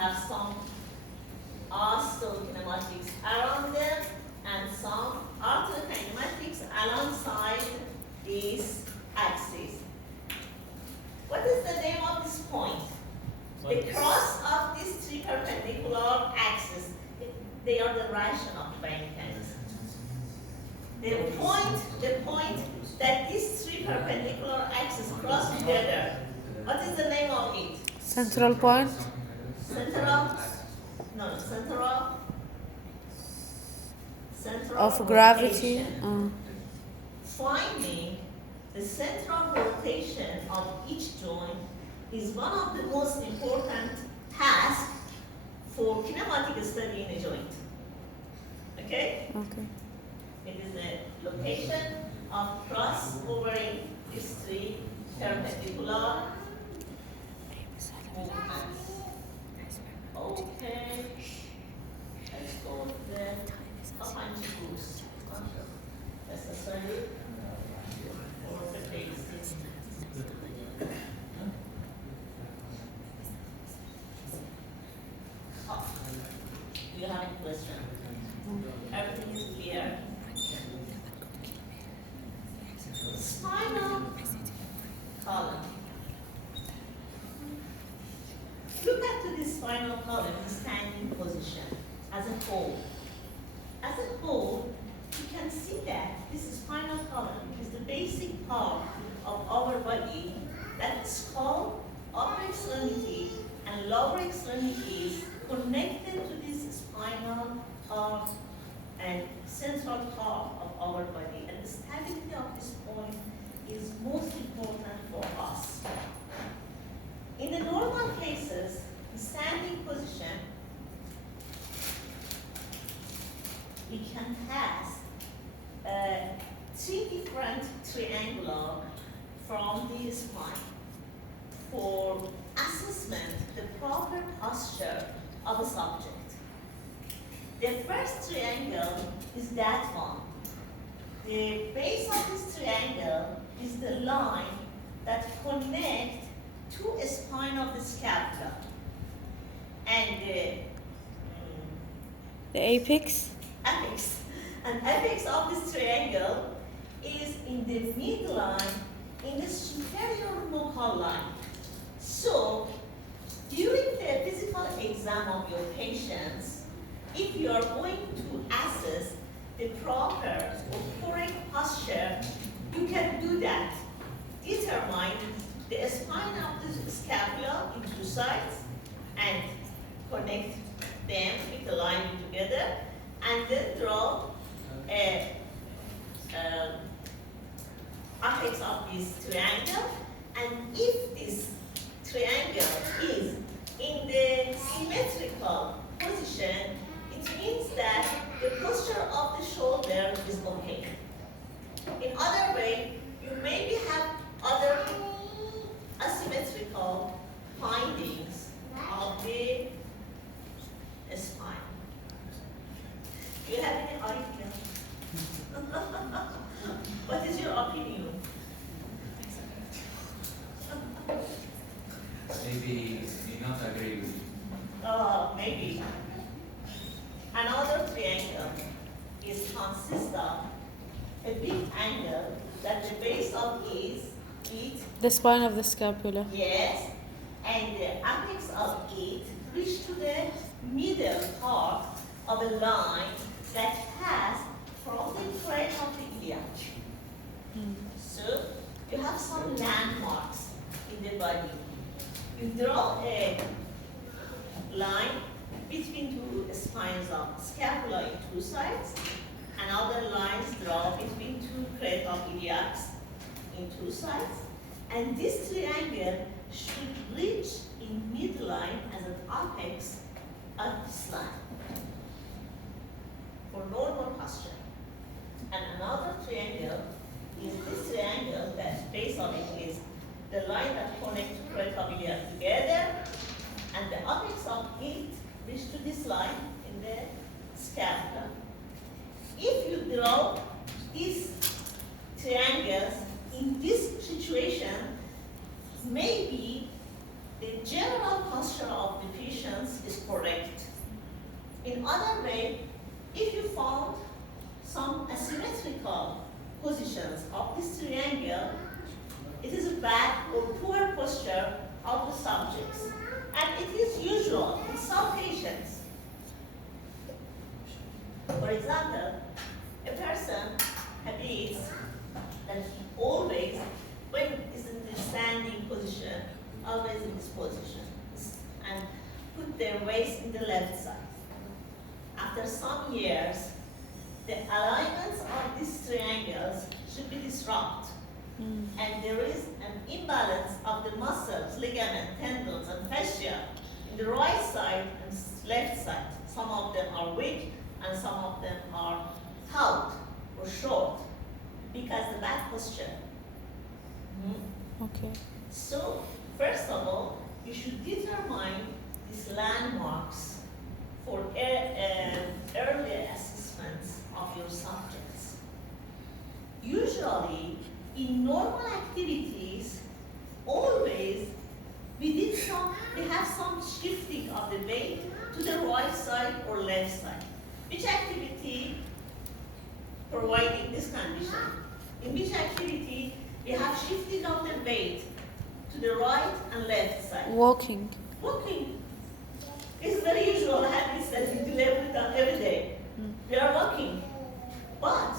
have some osteokinematics around them and some arthrokinematics alongside these axes. What is the name of this point? The cross of these three perpendicular axes. They are the ration of biomechanics. The point that these three perpendicular axes cross together. What is the name of it? Central point. Central Of gravity. rotation. Finding the central rotation of each joint is one of the most important tasks for kinematic study in a joint. Okay? Okay. It is the location of cross over these three perpendicular movements. Okay. Let's go to the behind books. Necessary for the basics. Oh, do you have any question? Everything is clear. Spinal column. Look at to this spinal column in standing position as a whole. As a whole, you can see that this spinal column is the basic part of our body that is called upper extremity and lower extremities connected to this spinal part and central part of our body. And the stability of this point is most important for us. In the normal cases, in standing position, we can pass three different triangular from the spine for assessment the proper posture of a subject. The first triangle is that one. The base of this triangle is the line that connects to a spine of the scapula. And The apex. apex of this triangle is in the midline in the superior local line. So during the physical exam of your patients, if you are going to assess the proper or correct posture, you can do that. Determine the spine of the scapula in two sides and connect them with the line together, and then draw a apex of this triangle. And if this triangle is in the symmetrical position, it means that the posture of the shoulder is okay. In other way, you maybe have other asymmetrical findings of the spine. Do you have any idea? What is your opinion? Maybe you not agree with me. Maybe. Another triangle is consists of a big angle that the base of it, The spine of the scapula. yes, and the apex of it reach to the middle part of a line that pass from the crest of the iliac. So you have some landmarks in the body. You draw a line between two spines of scapula in two sides, and other lines draw between two crest of iliacs in two sides. And this triangle should reach in midline as an apex of this line for normal posture. And another triangle is this triangle that base of it is the line that connects cretobilia together, and the apex of it reach to this line in the scapula. If you draw these triangles in this situation, maybe the general posture of the patients is correct. In other way, if you found some asymmetrical positions of this triangle, it is a bad or poor posture of the subjects. And it is usual in some patients. For example, a person habits that he always, when is in the standing position, always in this position, and put their waist in the left side. After some years, the alignments of these triangles should be disrupted. And there is an imbalance of the muscles, ligament, tendons, and fascia in the right side and left side. Some of them are weak and some of them are taut or short because the bad posture. Okay. So, first of all, you should determine these landmarks for early assessments of your subjects. Usually, in normal activities, always we have some shifting of the weight to the right side or left side. Which activity providing this condition? In which activity we have shifting of the weight to the right and left side? Walking. Walking. It's very usual habits that we do every day. We are walking. But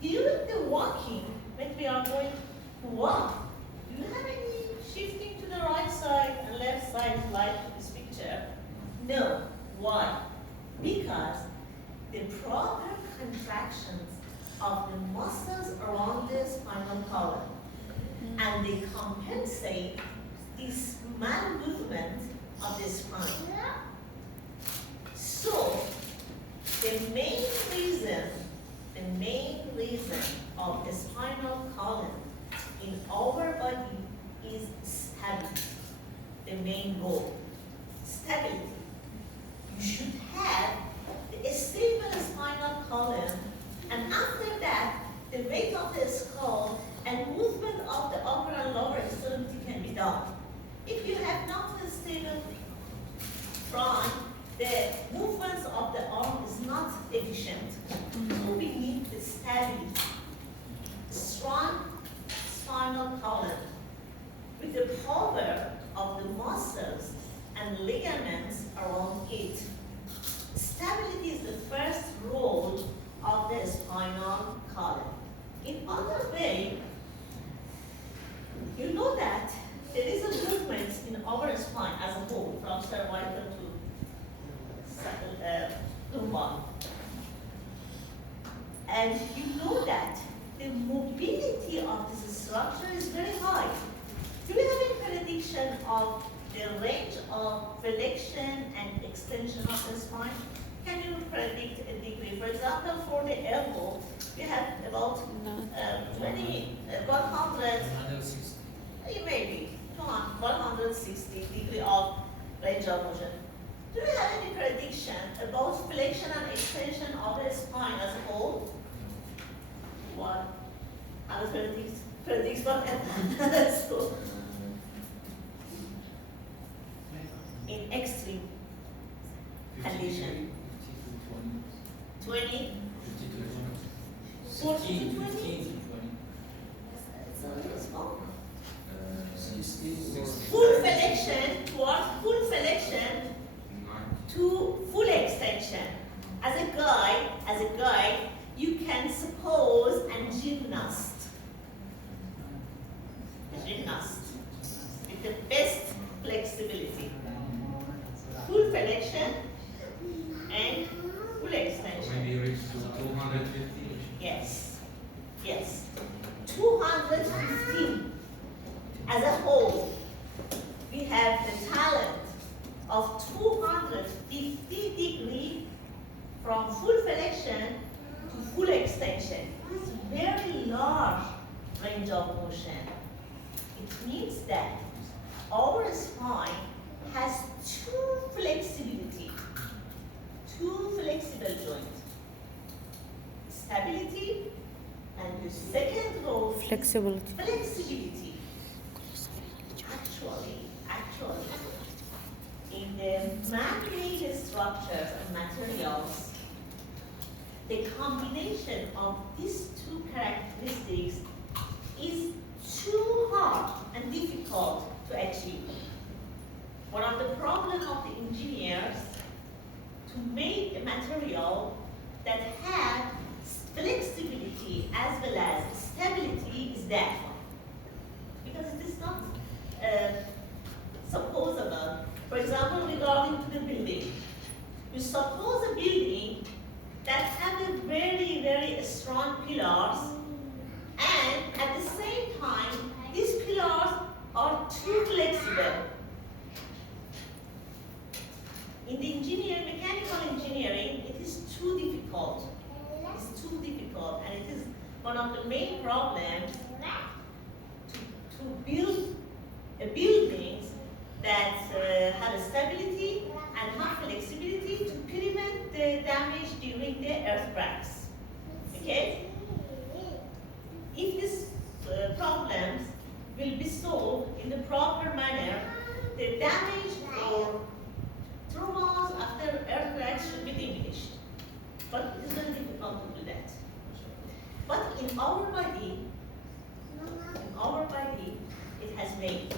during the walking, when we are going to walk, do you have any shifting to the right side and left side like this picture? No. Why? Because the proper contractions of the muscles around the spinal column and they compensate this malmovement of the spine. So, the main reason of the spinal column in our body is stability. The main goal, stability. You should have a stable spinal column, and after that, the weight of the skull and movement of the upper and lower extremity can be done. If you have not a stable front, the movements of the arm is not efficient. So we need the stability. Strong spinal column with the power of the muscles and ligaments around it. Stability is the first role of the spinal column. In other way, you know that there is a movement in our spine as a whole, from cervical to lumbar. And you know that the mobility of this structure is very high. Do you have any prediction of the range of flexion and extension of the spine? Can you predict a degree? For example, for the elbow, we have about 100, 160. maybe 160 degree of range of motion. Do you have any prediction about flexion and extension of the spine as a whole? What? I will predict what at school. In extreme condition. 20, 40 to 20. It's a little small. 60. Full flexion towards full flexion to full extension. As a guide, you can suppose a gymnast with the best flexibility. Full flexion and full extension. Maybe reach to 250. Yes. 215. As a whole, we have the talent of 250 degree from full flexion to full extension. It's a very large range of motion. It means that our spine has two flexible joints. Stability and the second row Flexibility. flexibility. Actually, the man-made structures and materials, the combination of these two characteristics is too hard and difficult to achieve. One of the problems of the engineers to make a material that has flexibility as well as stability is that one. Because it is not supposable. For example, regarding to the building, you suppose a building that has a very, very strong pillars, and at the same time, these pillars are too flexible. In the mechanical engineering, it is too difficult. It's too difficult, and it is one of the main problems to build buildings that have stability and have flexibility to prevent the damage during the earthquakes. Okay? If these problems will be solved in the proper manner, the damage or traumas after earthquakes should be diminished. But it is very difficult to do that. But in our body, it has made.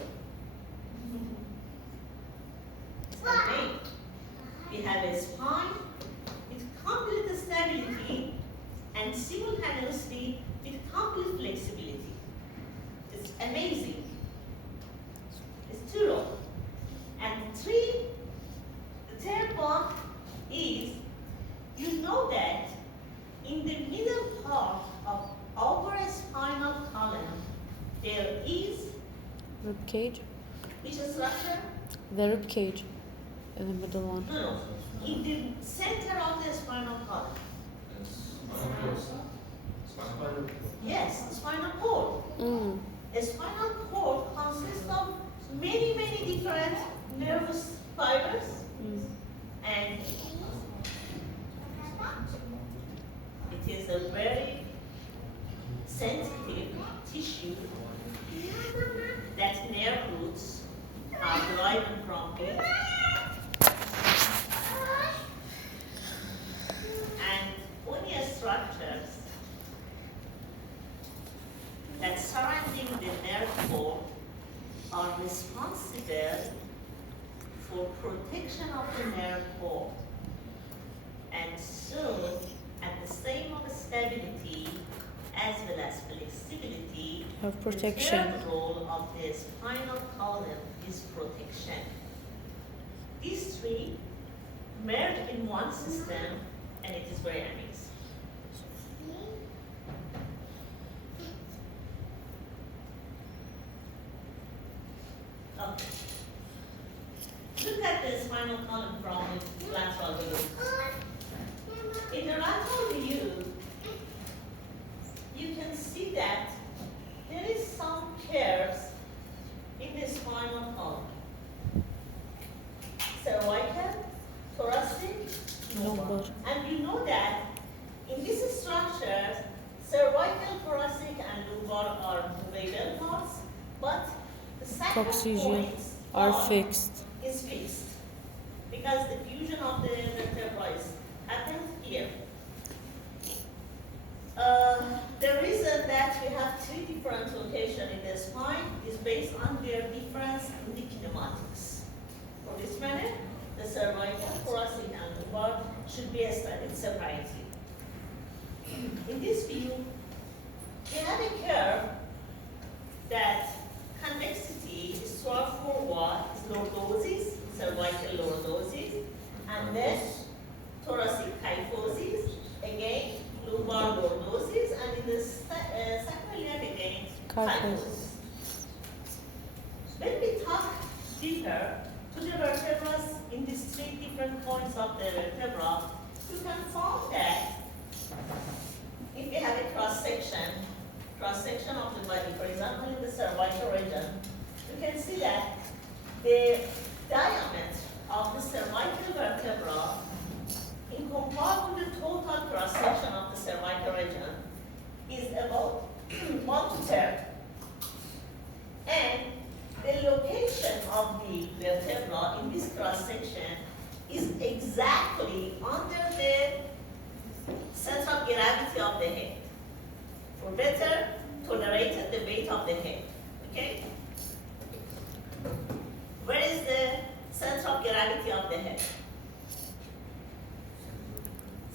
We have a spine with complete stability and simultaneously with complete flexibility. It's amazing. It's two. And three, the third one is, you know that in the middle part of our spinal column, there is Rib cage. which structure? The rib cage in the middle one. No, in the center of the spinal column. Yes, the spinal cord. Mm. A spinal cord consists of many, many different nervous fibers, and it is a very sensitive tissue that nerve roots are derived from it. And only structures that surrounding the nerve cord are responsible for protection of the nerve cord. And so, at the same of stability as well as flexibility, Have protection. the third role of the spinal column is protection. These three merge in one system, and it is very amazing. Okay. Look at the spinal column from the lateral view. In the lateral view, you can see that there is some curves in the spinal column. Cervical, thoracic, lumbar. And you know that in these structures, cervical, thoracic, and lumbar are movable parts, but the sacral Coccygeal points are fixed. is fixed because the fusion of the vertebrae happened here. The reason that we have three different locations in the spine is based on their difference in the kinematics. For this manner, the cervical, thoracic, and lumbar should be studied separately. In this view, we have a curve that convexity is forward is lordosis, cervical lordosis, and then thoracic kyphosis, again lumbar lordosis, and in the sacroiliac again kyphosis. When we talk deeper to the vertebrae in these three different points of the vertebra, you can find that if we have a cross section of the body, for example in the cervical region, you can see that the diameter of the cervical vertebra in comparison to the total cross section of the cervical region is about 1/3. And the location of the vertebra in this cross section exactly under the center of gravity of the head. For better tolerated the weight of the head. Okay? Where is the center of gravity of the head?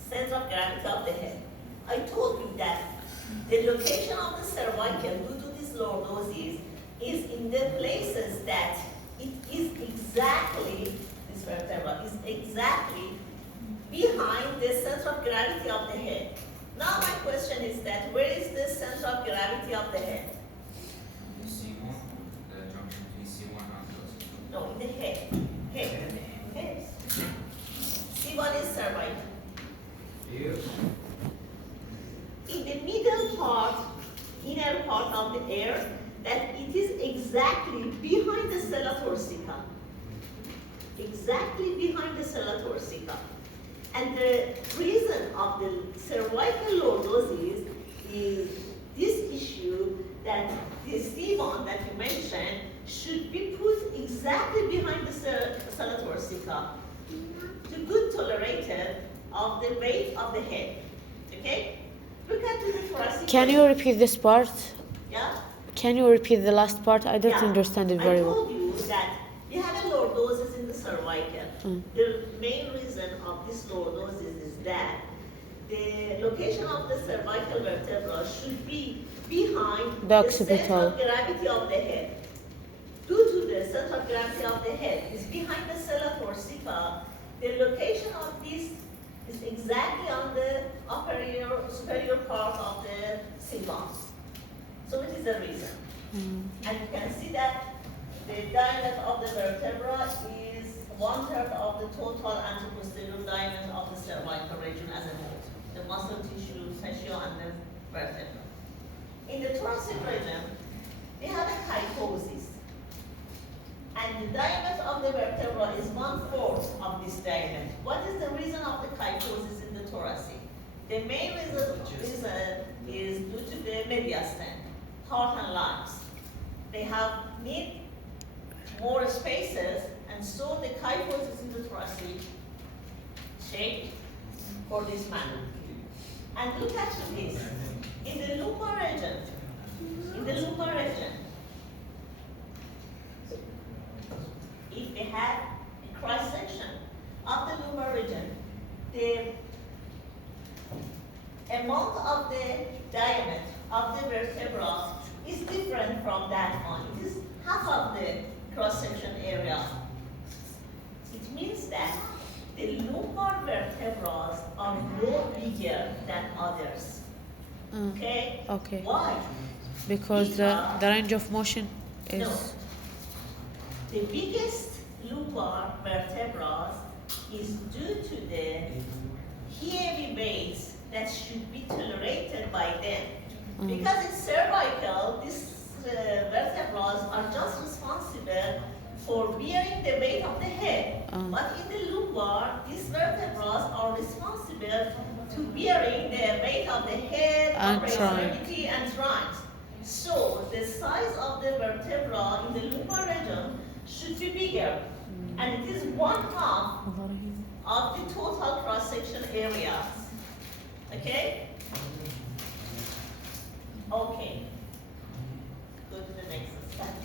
Center of gravity of the head. I told you that the location of the cervical due to these lordosis is in the places that it is exactly, this vertebra is exactly behind the center of gravity of the head. Now my question is that where is the center of gravity of the head? C1, the junction between C1 and No, in the head. Head. Head. C1 is cervical. here. In the middle part, inner part of the ear, that it is exactly behind the sella torsica. Exactly behind the sella torsica. And the reason of the cervical lordosis is this issue that the C1 that you mentioned should be put exactly behind the sella torsica to good tolerated of the weight of the head. Okay? Look at the thoracic. Can you repeat this part? Yeah? Can you repeat the last part? I don't Yeah. understand it very I well. told you that you have a lordosis in the cervical. The main reason of this lordosis is that the location of the cervical vertebra should be behind The the occipital. center of gravity of the head. Due to the center of gravity of the head is behind the sella torsica, the location of this is exactly on the superior part of the C1. So it is the reason. And you can see that the diameter of the vertebra is 1/3 of the total anteroposterior diameter of the cervical region as a whole. The muscle tissue, fascia, and the vertebra. In the thoracic region, we have a kyphosis. And the diameter of the vertebra is 1/4 of this diameter. What is the reason of the kyphosis in the thoracic? The main reason is due to the mediastin, heart and lungs. They need more spaces, and so the kyphosis in the thoracic shape for this manner. And look at this. In the lumbar region, if we have a cross section of the lumbar region, the amount of the diameter of the vertebra is different from that one. It is half of the cross-section area. It means that the lumbar vertebrae are more bigger than others. Okay? Okay. Why? Because the range of motion is... No. The biggest lumbar vertebrae is due to the heavy weights that should be tolerated by them. Because it's cervical, these vertebrae are just responsible for bearing the weight of the head. But in the lumbar, these vertebrae are responsible to bearing the weight of the head, And upper extremity, and trunk. So the size of the vertebra in the lumbar region should be bigger. And it is 1/2 of the total cross-section area. Okay? Okay. Go to the next slide.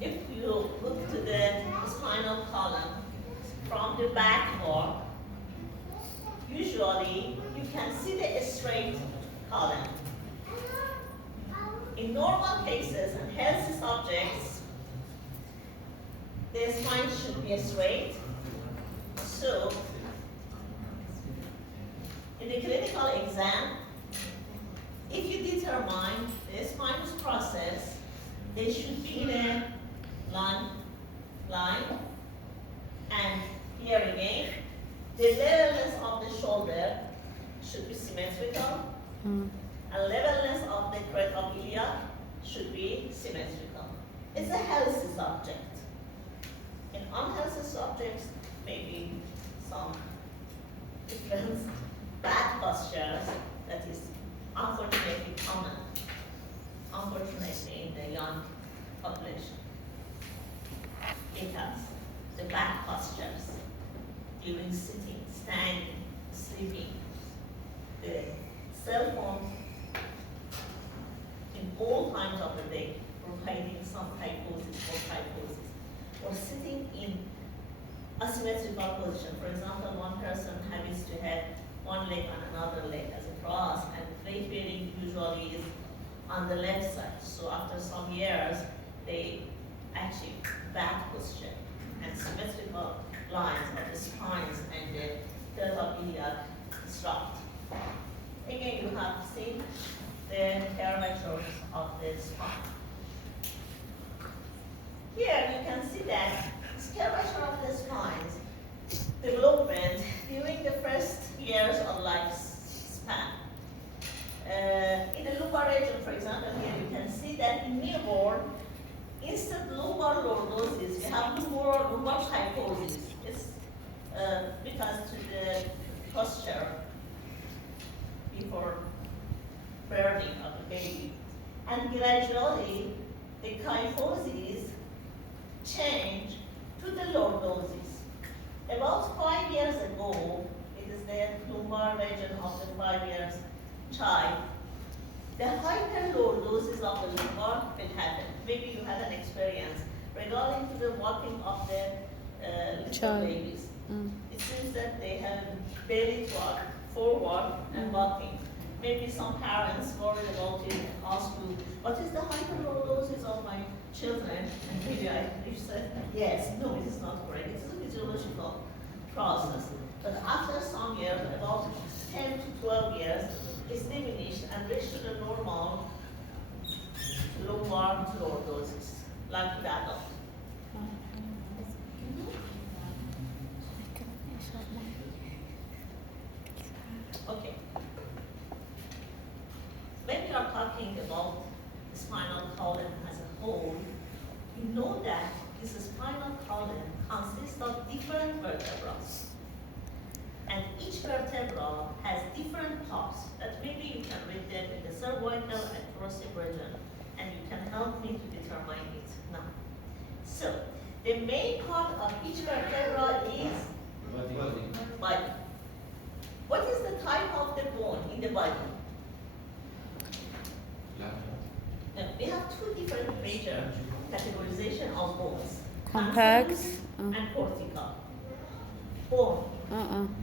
If you look to the spinal column from the backward, usually you can see the straight column. In normal cases and healthy subjects, the spine should be straight. So, in the clinical exam, if you determine the spinous process, they should be in a line, and here again, the levelness of the shoulder should be symmetrical, and levelness of the craniophilia should be symmetrical. It's a healthy subject. In unhealthy subjects, maybe some difference, bad postures that is unfortunately common, unfortunately in the young population. it has the back postures during sitting, standing, sleeping, the cell phone in all times of the day, providing some psychosis or psychosis, or sitting in asymmetrical position. For example, one person happens to have one leg on another leg as a cross, and plate bearing usually is on the left side. So after some years, they actually back posture and symmetrical lines of the spines and the deltoidial struct. Again, you have seen the curvatures of the spine. Here you can see that this curvature of the spine's development during the first years of lifespan. In the lumbar region, for example, here you can see that in newborn, instead of lumbar lordosis, we have lumbar kyphosis. It's because to the posture before birthing of the baby. And gradually, the kyphosis change to the lordosis. About 5 years ago, it is the lumbar region of the 5 years child, the hyperlordosis of the lumbar will happen. Maybe you had an experience regarding to the walking of the little Child. babies. It seems that they have belly to walk forward and walking. Maybe some parents worried about it and ask you, what is the hyperlordosis of my children? And maybe I said, yes, no, it is not correct. It's a physiological process. But after some years, about 10 to 12 years, it's diminished and reached to the normal lumbar lordosis, like the adult. Okay. When we are talking about the spinal column as a whole, we know that this spinal column consists of different vertebrae. And each vertebra has different parts that maybe you can read them in the cervical and thoracic region, and you can help me to determine it now. So, the main part of each vertebra is body. What is the type of the bone in the body? Now, we have two different major categorization of bones. Compact. Cancellous and cortical. Bone.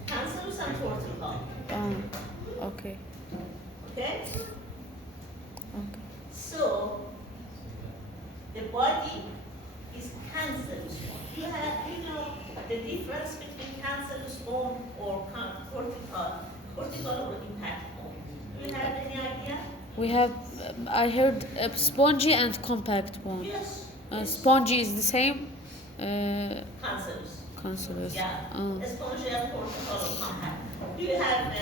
Cancellous and cortical. Okay. Okay? Okay. So, the body is cancellous bone. You know the difference between cancellous bone or cortical or impact bone. Do you have any idea? We have, I heard spongy and compact bone. Yes. Spongy is the same. Cancellous. Cancellous. Yeah. Spongy and cortical or compact. Do you have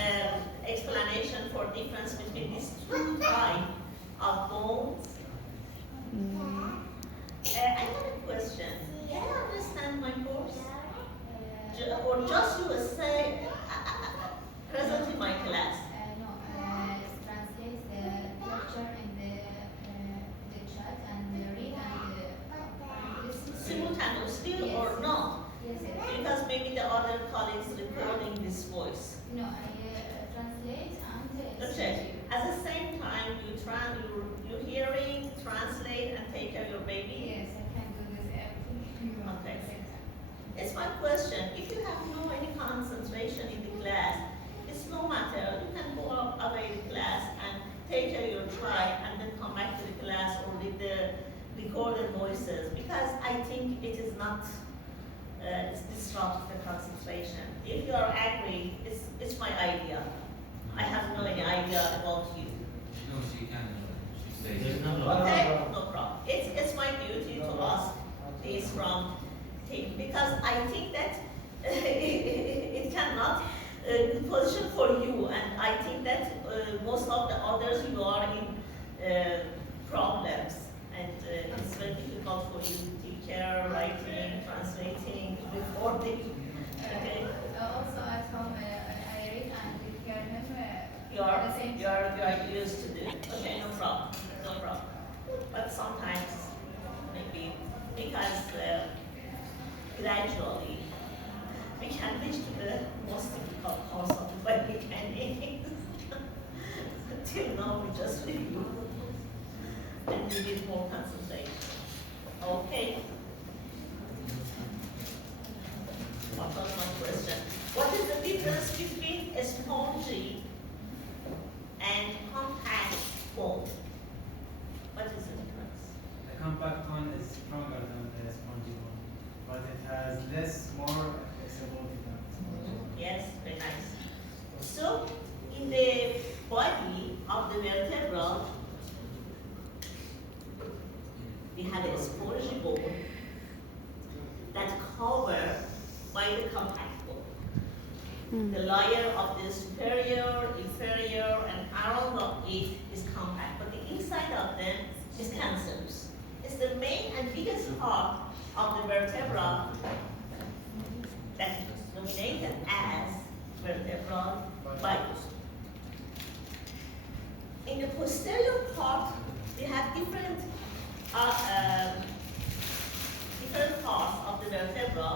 explanation for difference between these two types of bones? I have a question. Can you understand my course? Or just you say present in my class? No, translate the lecture in the chat and read and listen. Simultaneously Yes. or not? Yes, yes. Because maybe the other colleagues recording this voice. No, I translate and Okay. At the same time, you hearing, translate, and take care of your baby. Yes, I can do this everything. Okay. It's my question. If you have no any concentration in the class, it's no matter. You can go away the class and take your try and then come back to the class or with the recorded voices, because I think it is not it's disrupt the concentration. If you are angry, it's my idea. I have no any idea about you. No, she can. She stays. Okay, no problem. It's my duty to ask this from team, because I think that it cannot good position for you, and I think that most of the others you are in problems, and it's very difficult for you to take care, writing, translating, recording. Okay, Also at home, I read and hear him. you are at the same you are used to do it. Okay, no problem, no problem. But sometimes maybe because gradually we can reach to the most difficult course of biomechanics. Till now we just review and we need more concentration. Okay. What was my question? What is the difference between a spongy and compact bone? What is the difference? The compact one is stronger than the spongy one, but it has more flexibility than the spongy one. Yes, very nice. So, in the body of the vertebra, we have a spongy bone that covered by the compact bone. The layer of the superior, inferior, and around of it is compact, but the inside of them is cancerous. It's the main and biggest part of the vertebra that is denominated as vertebral body. In the posterior part, we have different parts of the vertebra.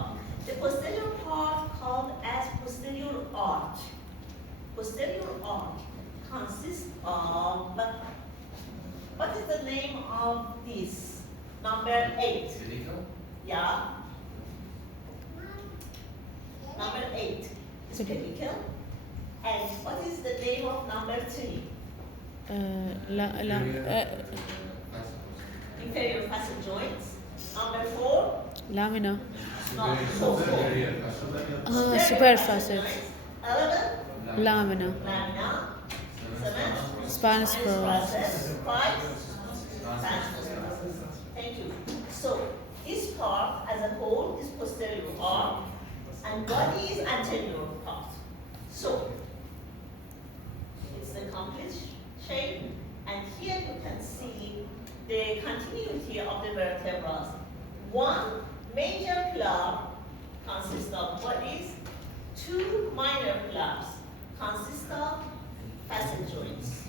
The posterior part called as posterior arch. Posterior arch consists of, what is the name of this? Number 8. Physical? Yeah. Number 8 is pedicle. And what is the name of number 3? Inferior facet joints. Number 4? Lamina. No, Super facet. 11? Lamina. Lamina. 7? Spinous process. 5? Spinous process. Thank you. So, this part as a whole is posterior arm and body is anterior part. So, it's the complete shape, and here you can see the continuity of the vertebrae. One major pillar consists of bodies, 2 minor pillars consist of facet joints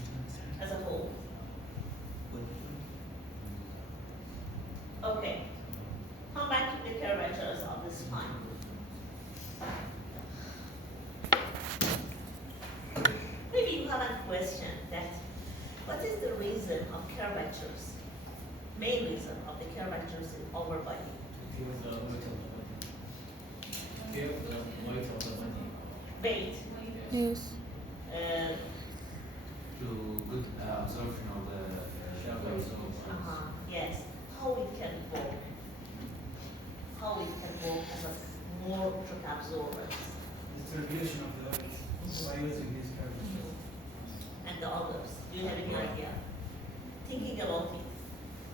as a whole. Okay, come back to the curvatures of the spine. Maybe you have a question that what is the reason of curvatures? Main reason of the curvatures in our body? Weight. Yes. To good absorption of the Yes. How it can work? How it can work as a more shock absorbers Distribution of the weight by using these curvatures. and the others. Do you have any idea? Thinking about it.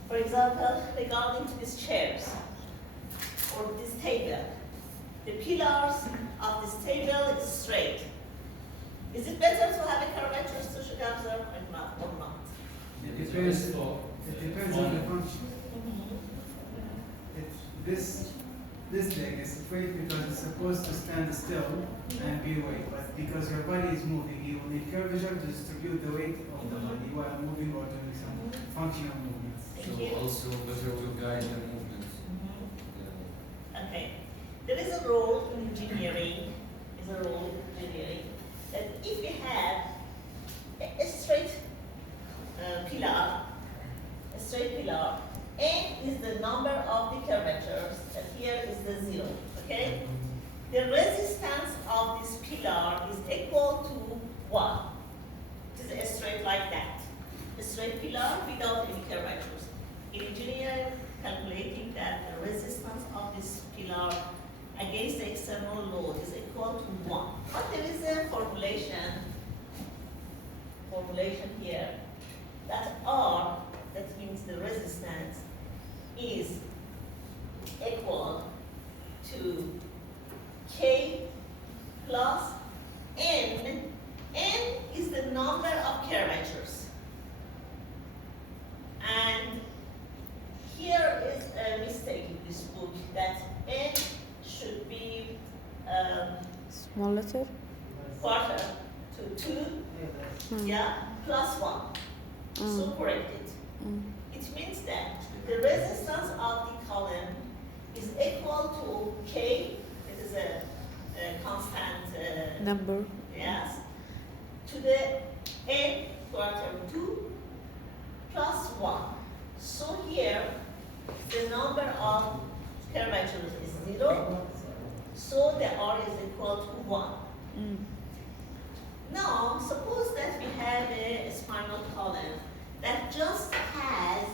For example, regarding to these chairs or this table, the pillars of this table is straight. Is it better to have a curvature to shock absorb or not? It depends on the function. This leg is straight because it's supposed to stand still and be weight, but because your body is moving, you will need curvature to distribute the weight of the body while moving or doing some functional movements. Thank you. So also better will guide the movements. Okay. There is a role in engineering, that if we have a straight pillar, N is the number of the curvatures, and here is the 0, okay? The resistance of this pillar is equal to 1. It is a straight like that. A straight pillar without any curvatures. In engineering, calculating that the resistance of this pillar against the external load is equal to 1. But there is a formulation here that R, that means the resistance, is equal to K plus N. N is the number of curvatures. And here is a mistake in this book that N should be Small letter. quarter to 2, plus 1. So correct it. It means that the resistance of the column is equal to k. It is a constant. Number. Yes. To the n quarter 2 plus 1. So here, the number of curvatures is 0. So the r is equal to 1. Mm. Now, suppose that we have a spinal column that just has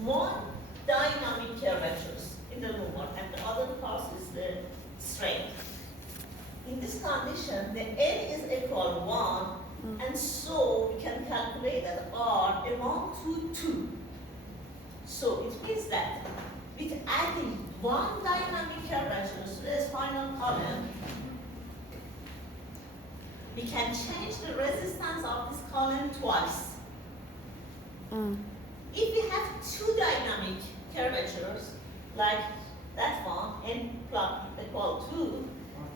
one dynamic curvatures in the lumbar and the other part is the straight. In this condition, the n is equal 1, and so we can calculate that r amount to 2. So it means that with adding one dynamic curvature to the spinal column, we can change the resistance of this column twice. If we have two dynamic curvatures, like that one, n plus equal 2,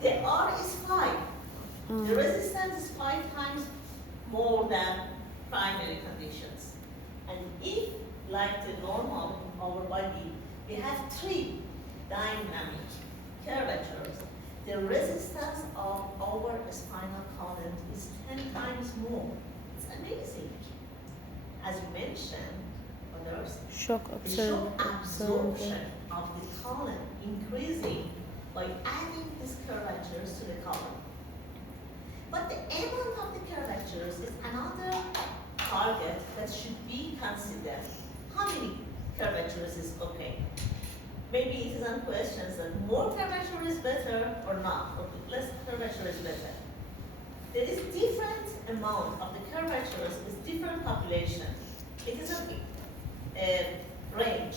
the r is 5. The resistance is 5 times more than primary conditions. And if, like the normal in our body, we have 3 dynamic curvatures, the resistance of our spinal column is 10 times more. It's amazing. As you mentioned, others, Shock the shock absorber. absorption of the column increasing by adding these curvatures to the column. But the amount of the curvatures is another target that should be considered. How many curvatures is okay? Maybe it is on questions that more curvature is better or not, or less curvature is better. There is different amount of the curvatures is different population. It is a range.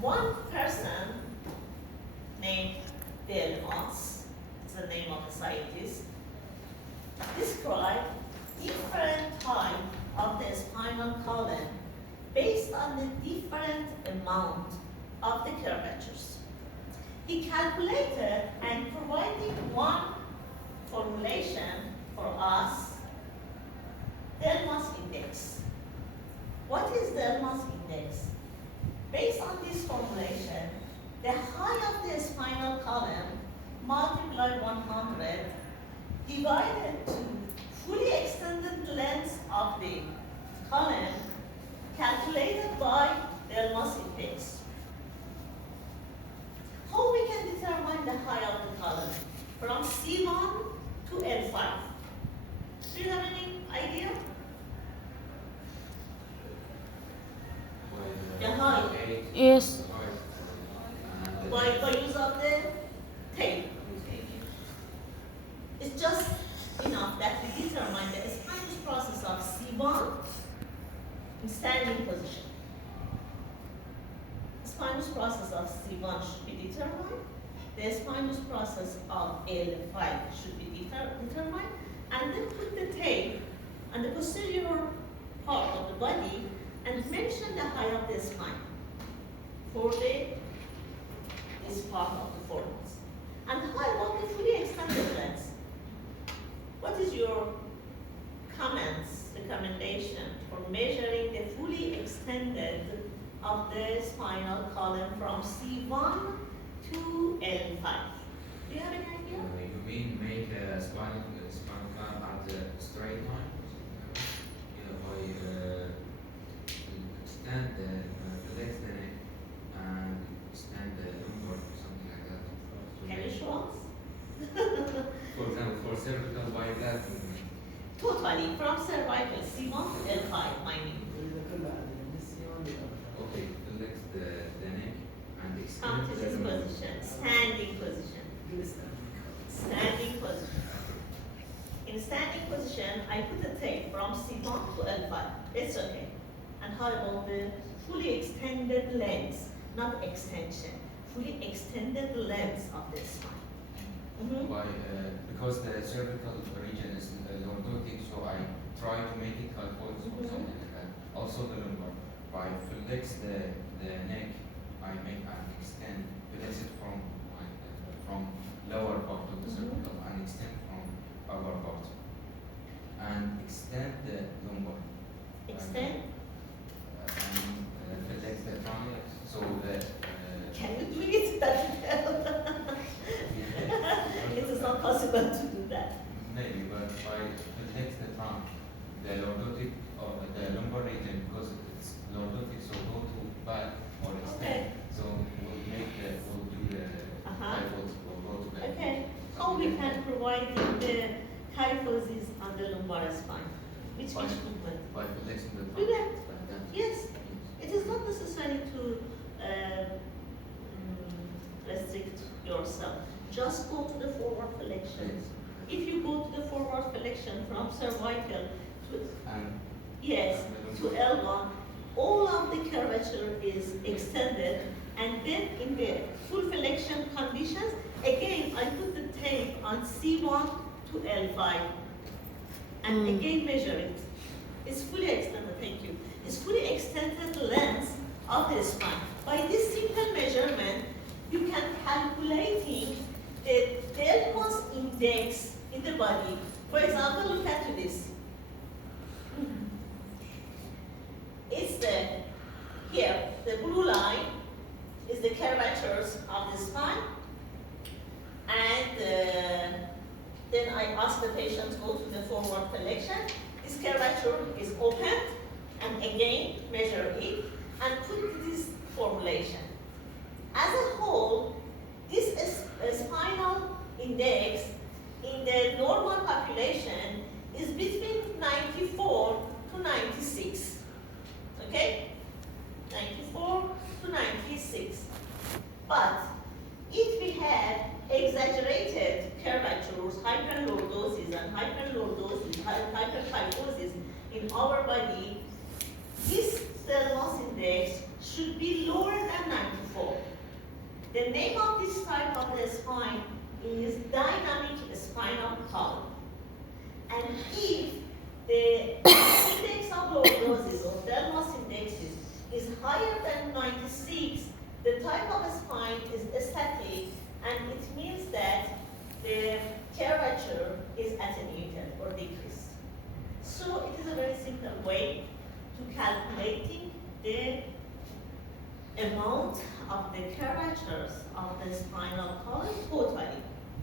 One person named Delmas, it's the name of the scientist, described different type of the spinal column based on the different amount of the curvatures. He calculated and provided one formulation for us, Delmas index. What is Delmas index? Based on this formulation, the height of the spinal column multiplied 100 divided to fully extended length of the column calculated by Delmas index. How we can determine the height of the column? From C1 to L5. Do you have any idea? The height. Yes. By use of the tape. It's just enough that we determine the spinous process of C1 in standing position. Spinous process of C1 should be determined. The spinous process of L5 should be determined, and then put the tape on the posterior part of the body and mention the height of the spine for this part of the forms. And how about the fully extended lens? What is your comments, recommendation for measuring the fully extended of the spinal column from C1 to L5? Do you have any idea? You mean make a spinal column at the straight line? By extend the flex the neck and extend the lumbar, something like that. Can you show us? For example, for cervical bypass. Totally, from cervical C1 to L5, I mean. Okay, flex the neck and extend Come to the this lumbar. position, standing position. Standing position. In standing position, I put the tape from C1 to L5. It's okay. And how about the fully extended length, not extension, fully extended length of the spine? Because the cervical region is lordotic, so I try to make it calculus or something like that. Also the lumbar. By flex the neck, I make and extend, flex it from lower part of the cervical and extend from upper part. And extend the lumbar. Extend? And flex the trunk, so that Can you do it? that it is not possible to do that. Maybe, but by the next trunk, the lordotic or the lumbar region, because it's lordotic, so go to back or extend. Okay. So we'll do the kyphos, we'll go to the. Okay. How we can provide the kyphosis on the lumbar spine? Which movement? By flexing the trunk. Do that. Like that. Yes. It is not necessary to restrict yourself. Just go to the forward flexion. If you go to the forward flexion from cervical to And yes to L1, all of the curvature is extended, and then in the full flexion conditions, again I put the tape on C1 to L5, and again measure it. It's fully extended. Thank you. It's fully extended length of the spine. By this simple measurement, you can calculating the deltoid index in the body. For example, look at this. It's here, the blue line is the curvatures of the spine, and then I ask the patient to go to the forward flexion. This curvature is opened, and again measure it and put this formulation. As a whole, this is a spinal index in the normal population is between 94 to 96. Okay? 94 to 96. But if we have exaggerated curvatures, hyperlordosis and hyperlordosis, hyperkyphosis in our body, this cell mass index should be lower than 94. The name of this type of the spine is dynamic spinal column. And if the index of lordosis or cell mass index is higher than 96, the type of spine is static, and it means that the curvature is attenuated or decreased. So it is a very simple way to calculating the amount of the curvatures of the spinal column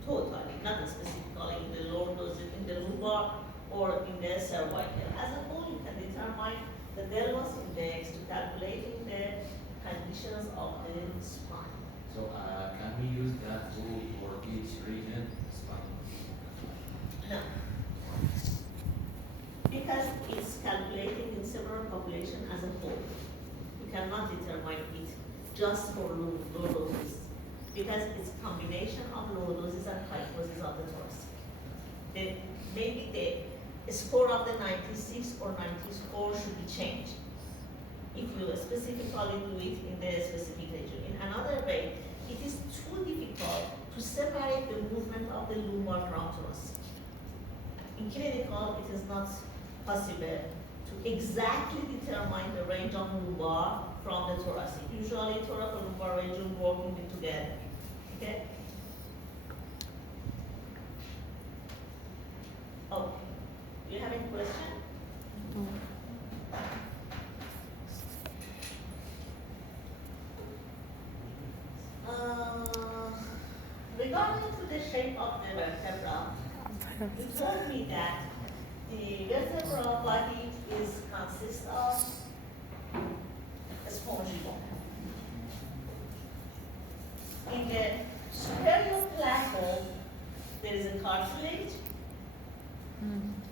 totally, not specifically in the lordosis, in the lumbar, or in the cervical. As a whole, you can determine the deltoid index to calculating the conditions of the spine. So can we use that rule for each region? No. Because it's calculating in several populations as a whole. You cannot determine it just for lordosis, because it's a combination of lordosis and kyphosis of the thoracic. Then maybe the score of the 96 or 94 should be changed if you specifically do it in the specific region. In another way, it is too difficult to separate the movement of the lumbar from thoracic. In clinical, it is not possible to exactly determine the range of lumbar from the thoracic. Usually, thoracolumbar region working together. Okay? Okay. Do you have any question? Regarding to the shape of the vertebra, you told me that the vertebral body consists of a spongy bone. In the superior plateau, there is a cartilage.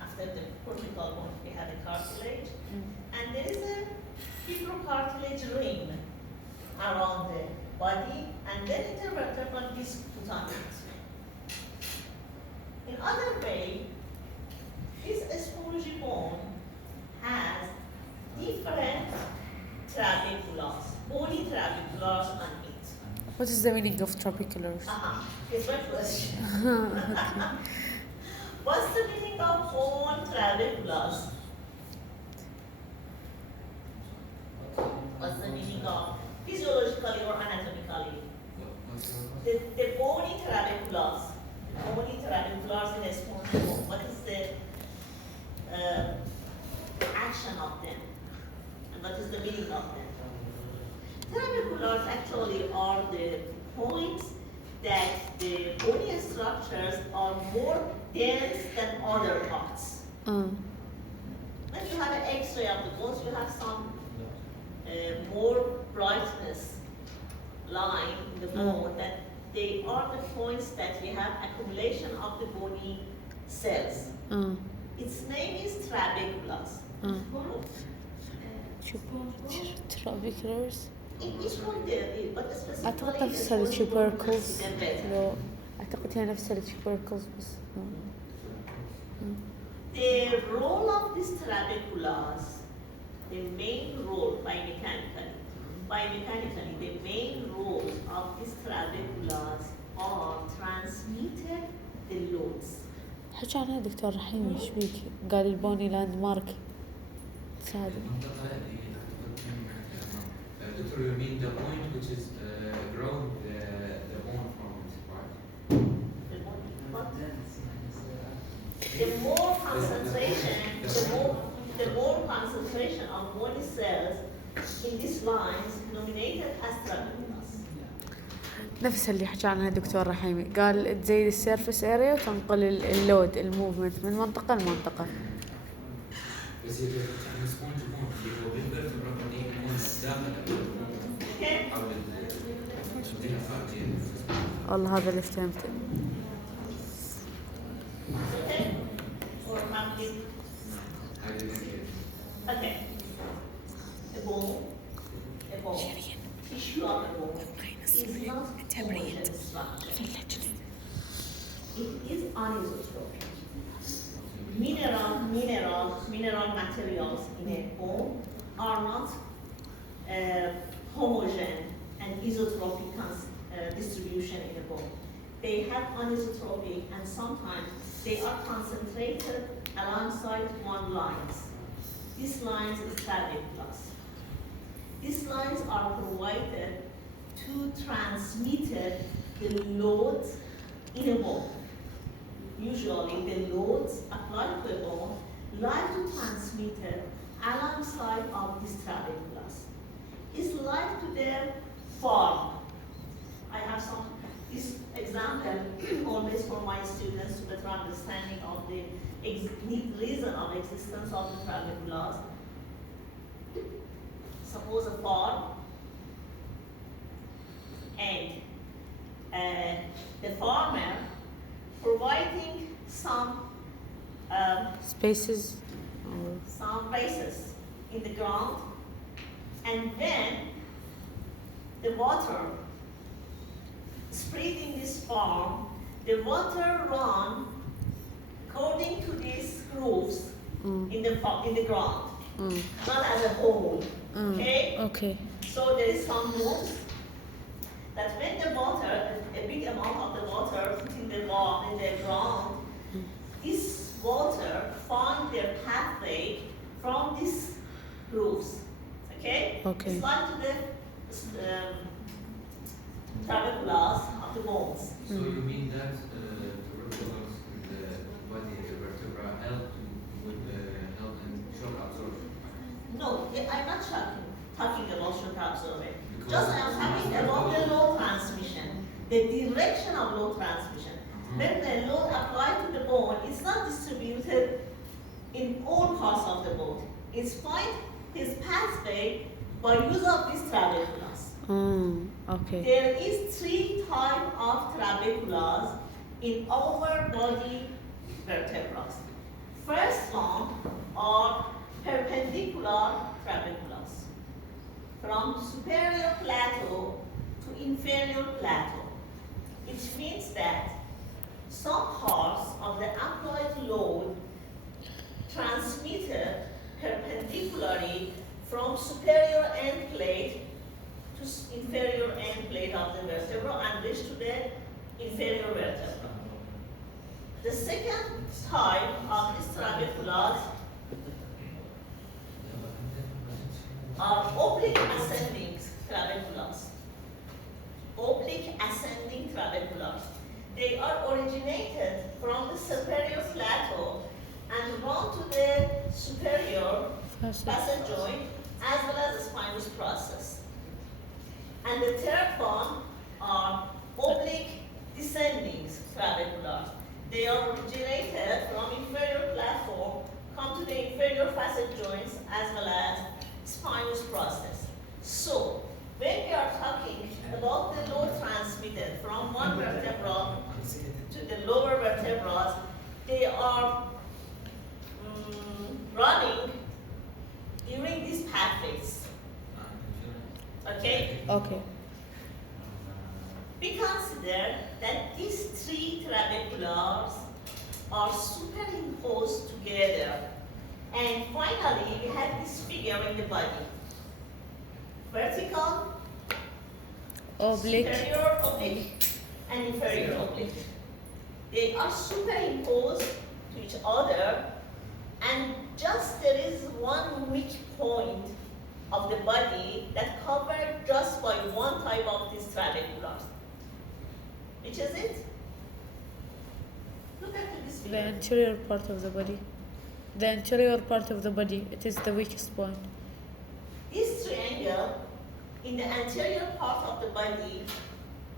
After the cortical bone, we have a cartilage. And there is a fibrocartilage ring around the body, and then intervertebral disc put on it. In other way, this spongy bone has different trabeculars, bony trabeculars on it. What is the meaning of trabeculars? It's my question. What's the meaning of bone trabeculars? What's the meaning of physiologically or anatomically? The bony trabeculars. Bony trabeculars in a spongy bone. What is the action of them? And what is the meaning of them? Trabeculars actually are the points that the bony structures are more dense than other parts. When you have an X-ray of the bones, you have some more brightness line in the bone that they are the points that we have accumulation of the bony cells. Its name is trabeculars. trabeculars In each one there is, but specifically أعتقد نفس the bony التوبركلز bone better. لو أعتقد هي نفس التوبركلز بس The role of these trabeculars, the main role biomechanically, the main roles of these trabeculars are transmitted the loads. حكى عنها دكتور رحيم ايش بيك؟ قال البوني لاند مارك ساعد المنطقة اللي دكتور you mean the point which is grown the bone from it, right? The more concentration, the more concentration of bony cells in these lines denominated as trabeculars. نفس اللي حكى عنها دكتور رحيمي قال تزيد السيرفس اريا وتنقل اللود الموفمنت من منطقة لمنطقة بس إذا كان سبونج بون اللي هو بيقدر تبرد يكون داخل البون حول الجهة الخارجية. والله هذا اللي فهمته Okay? Or something. I didn't get it. Okay. A bone, tissue of the bone is not homogeneous structure. It is anisotropic. Mineral materials in a bone are not homogeneous and isotropic distribution in a bone. They have anisotropic and sometimes they are concentrated alongside one lines. These lines is trabeculars. These lines are provided to transmit the loads in a bone. Usually the loads applied to the bone like to transmit alongside of these trabeculars. It's like to the form. I have this example always for my students to better understanding of the reason of existence of the trabeculars. Suppose a farm and the farmer providing some spaces bases in the ground, and then the water spreading this farm, the water run according to these grooves in the ground, not as a whole. Okay? So there is some moves that when the water, a big amount of the water put in the ground, this water find their pathway from these grooves. Okay? It's like to the trabeculars of the bones. So you mean that tuberculars in the body, the vertebra, help with help in shock absorption? No, I'm not talking about shock absorption. Because Just I'm talking about the load transmission, the direction of load transmission. When the load applied to the bone, it's not distributed in all parts of the bone. It's find his pathway by use of these trabeculars. There is 3 types of trabeculars in our body vertebrae. First one are perpendicular trabeculars from superior plateau to inferior plateau. Which means that some parts of the applied load transmitted perpendicularly from superior end plate to inferior end plate of the vertebra and reach to the inferior vertebra. The second type of these trabeculars are oblique ascending trabeculars. Oblique ascending trabeculars. They are originated from the superior plateau and run to the superior facet joint as well as the spinous process. And the third one are oblique descending trabeculae. They are originated from inferior platform, come to the inferior facet joints as well as spinous process. So, when we are talking about the load transmitted from one vertebra to the lower vertebrae, they are running during these pathways. Okay? Okay. We consider that these three trabeculars are superimposed together. And finally, we have this figure in the body. Vertical, Oblique. superior oblique, and inferior oblique. They are superimposed to each other, and just there is one weak point of the body that covered just by one type of these trabeculars. Which is it? Look at this The figure. anterior part of the body. The anterior part of the body, it is the weakest point. This triangle in the anterior part of the body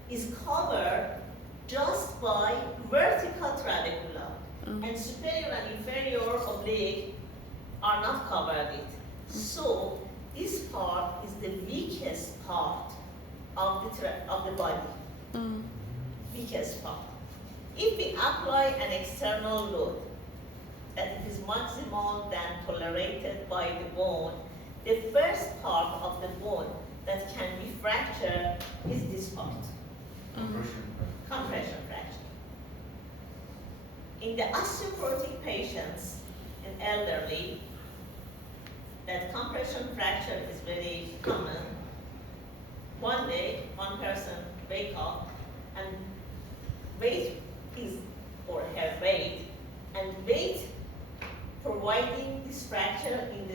is covered just by vertical trabecula, and superior and inferior oblique are not covered it. So this part is the weakest part of the body. Weakest part. If we apply an external load that it is maximal than tolerated by the bone, the first part of the bone that can be fractured is this part, compression fracture. In the osteoporotic patients and elderly, that compression fracture is very common. One day, one person wake up and weight his or her weight, and weight providing this fracture in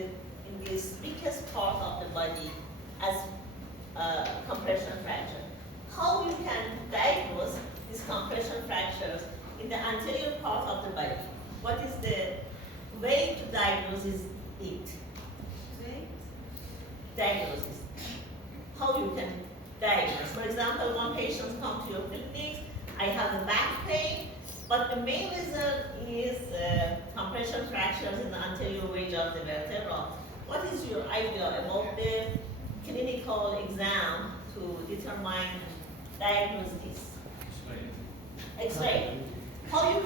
this weakest part of the body as compression fracture. How you can diagnose these compression fractures in the anterior part of the body? What is the way to diagnose it? Diagnosis. How you can diagnose? For example, one patient comes to your clinic, I have a back pain, but the main reason is compression fractures in the anterior ridge of the vertebra. What is your idea about the clinical exam to determine diagnosis? X-ray. How you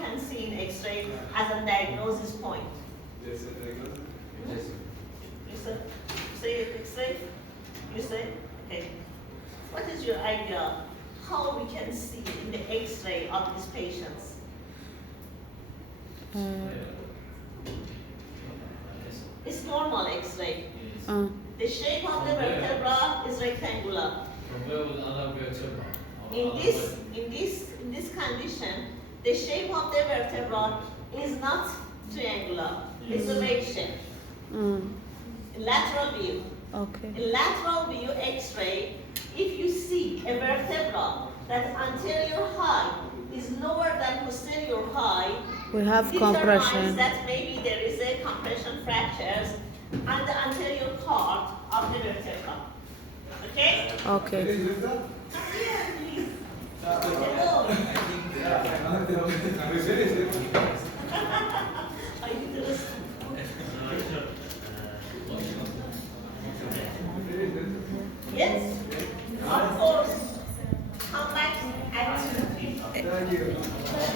can see in X-ray as a diagnosis point? Yes, You say X-ray? You say? Okay. What is your idea? How we can see in the X-ray of these patients? It's normal X-ray. The shape of the vertebra is rectangular. In this condition, the shape of the vertebra is not triangular. It's a wave shape. Lateral view. Okay. In lateral view X-ray, if you see a vertebra that anterior high is lower than posterior high, We have determines compression. that maybe there is a compression fractures on the anterior part of the vertebra. Okay? Okay. Yeah, please. Hello. Are you interested? Yes? Of course. Come back at 2:00. Thank you.